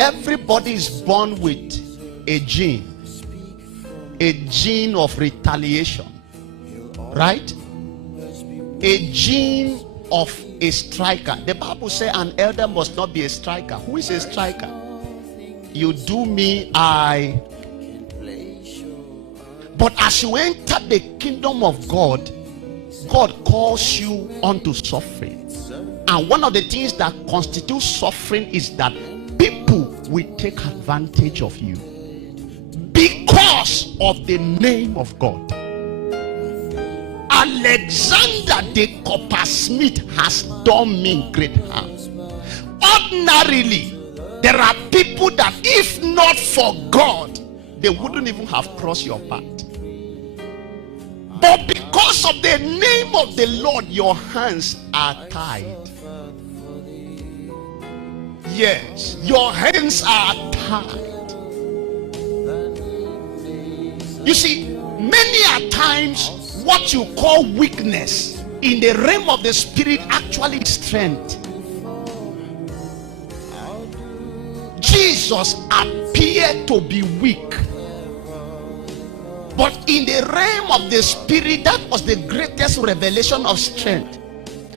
Everybody is born with a gene of retaliation, right? A gene of a striker. The Bible says an elder must not be a striker. Who is a striker? You do me, I. But as you enter the kingdom of God, God calls you unto suffering. And one of the things that constitutes suffering is that people will take advantage of you because of the name of God. Alexander the coppersmith has done me great harm. Ordinarily, there are people that if not for God, they wouldn't even have crossed your path. But because of the name of the Lord, your hands are tied. Yes, your hands are tied. You see, many a times what you call weakness in the realm of the spirit actually is strength. Jesus appeared to be weak, but in the realm of the spirit, that was the greatest revelation of strength.